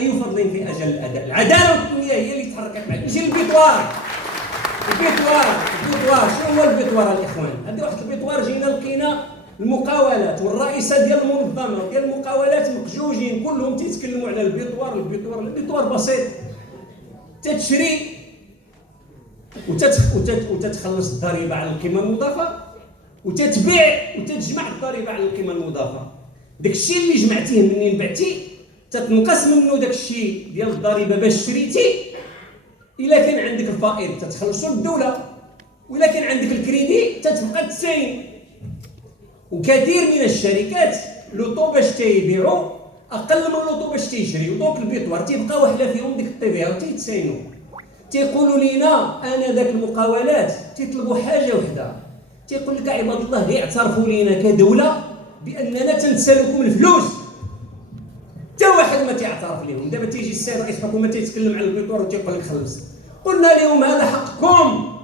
اي فضل في اجل الاداء. العداله والتنميه هي اللي تحركت معاك. نجي للبيطوار. البيطوار شنو هو البيطوار الاخوان؟ هذه واحد البيطوار جينا لقينا المقاولات والرئيسه ديال المنظمه ديال المقاولات مقجوجين كلهم تيتكلموا على البيطوار بسيط. تتشري وتتخلص الضريبه على القيمه المضافه وتتبيع وتتجمع الضريبه على القيمه المضافه. داك الشيء اللي جمعتيه منين بعتي تتنقص منه داك الشيء ديال الضريبه باش شريتي. الا كان عندك الفائض تتخلصوا للدوله، والا كان عندك الكريدي تتبقى تساين. وكثير من الشركات لوطو باش تيبيعوا اقل من لوطو باش تيشريو. دونك البيطوار تيبقاو حلا فيهم ديك الطيفيه وتيتساينوا. تيقولوا لينا انا ذاك المقاولات تيطلبوا حاجه وحده، تيقول لك عباد الله غير اعترفوا لينا كدوله باننا تنسالكم الفلوس. حتى واحد ما تيعترف لهم. دابا تيجي السيد رئيس الحكومه تيتكلم على البيطوار وتيقول لك خلص. قلنا لهم هذا حقكم.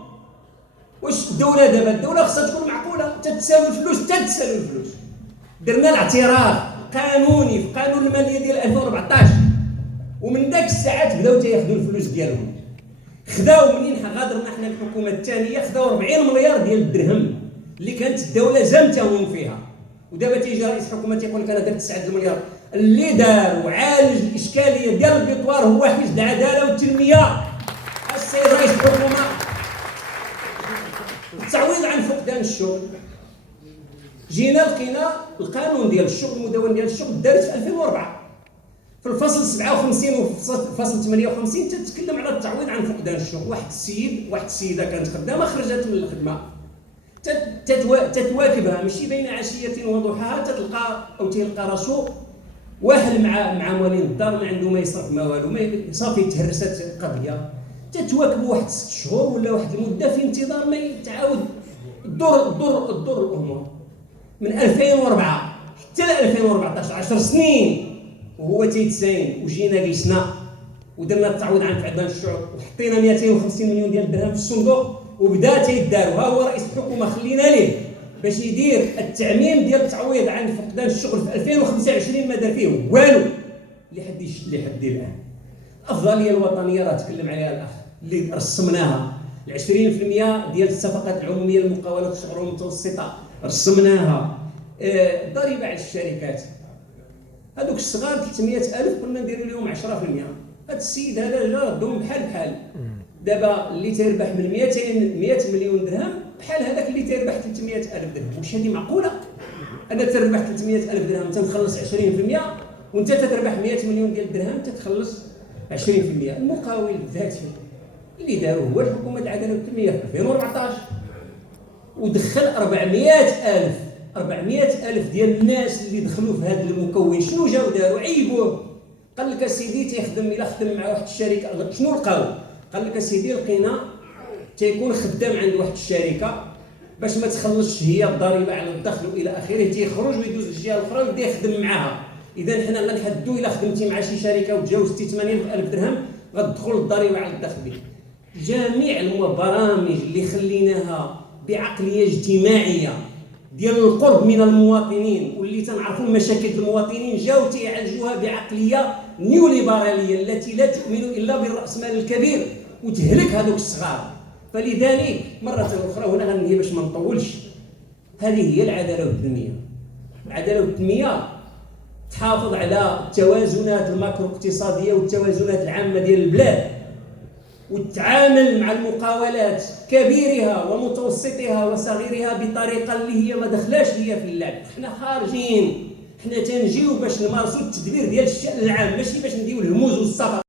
واش الدوله خصها تكون معقوله، تتساوي الفلوس تتساوي الفلوس. درنا الاعتراف قانوني في قانون الماليه ديال 2014 ومن داك الساعات بداو تياخذوا الفلوس ديالهم. خداو منين غادرنا حنا الحكومه الثانيه خداو 40 مليار ديال الدرهم اللي كانت الدوله زامتهم فيها. ودابا تيجي رئيس الحكومه تيقول لك انا درت 9 المليار. اللي دار وعالج الاشكاليه ديال البيطوار هو حزب العداله والتنميه. السيد رئيس الحكومه التعويض عن فقدان الشغل. جينا لقينا القانون ديال الشغل المدون ديال الشغل دارت في 2004 في الفصل 57 وفي الفصل 58 تتكلم على التعويض عن فقدان الشغل. واحد السيده كانت خدامه خرجت من الخدمه تتواكبها ماشي بين عشيه وضحاها تلقى راسو واحد مع موالين الدار ما عنده ما يصرف ما والو صافي تهرست القضيه. تتواكبوا واحد 6 شهور ولا واحد المده في انتظار ما يتعاود الدور الامور. من 2004 حتى 2014 10 سنين وهو تيتساين. وجينا جلسنا ودرنا التعويض عن فقدان الشغل وحطينا 250 مليون ديال الدرهم في الصندوق وبدا تيدار. وها هو رئيس الحكومه خلينا ليه باش يدير التعميم ديال التعويض عن فقدان الشغل في 2025 ما دار فيه والو لحد الان. الافضليه الوطنيه راه تكلم عليها الاخ اللي رسمناها. 20% ديال الصفقات العموميه للمقاولات الصغرى والمتوسطه رسمناها. ضريبه على الشركات هذوك الصغار 300,000 كنا نديروا لهم 10%. هذا السيد هذا جا ردهم بحال دابا اللي تيربح من 100 مليون درهم بحال هذاك اللي تيربح 300,000 درهم. واش هذه معقوله؟ انا تربح 300,000 درهم تنخلص 20% وانت تتربح 100 مليون ديال الدرهم تتخلص 20%. المقاول الذاتي اللي داروا هو الحكومه العداله والتنميه في 2014 ودخل 400,000 ديال الناس اللي دخلوا في هذا المكون. شنو جاو داروا؟ عيبوه. قال لك اسيدي تيخدم الا خدم مع واحد الشركه. شنو لقاو؟ قال لك اسيدي لقينا تيكون خدام عند واحد الشركه باش ما تخلصش هي الضريبه على الدخل والى اخره تيخرج ويدوز للجهه الاخرى ويبدا يخدم معاها. اذا حنا غنحدوا الا خدمتي مع شي شركه وتجاوزتي 80,000 درهم غتدخل الضريبه على الدخل ديالك. جميع البرامج اللي خليناها بعقليه اجتماعيه ديال القرب من المواطنين واللي تنعرفوا مشاكل المواطنين جاو تيعالجوها بعقليه نيوليبراليه التي لا تؤمن الا بالراسمال الكبير وتهلك هذوك الصغار. فلذلك مره اخرى هنا غنهي باش ما نطولش. هذه هي العداله والتنميه. العداله والتنميه تحافظ على التوازنات الماكرو اقتصاديه والتوازنات العامه ديال البلاد وتتعامل مع المقاولات كبيرها ومتوسطها وصغيرها بطريقه اللي هي ما دخلاش هي في اللعب. حنا خارجين، حنا تنجيو باش نمارسوا التدبير ديال الشأن العام ماشي باش نديو الهموز والصفقه.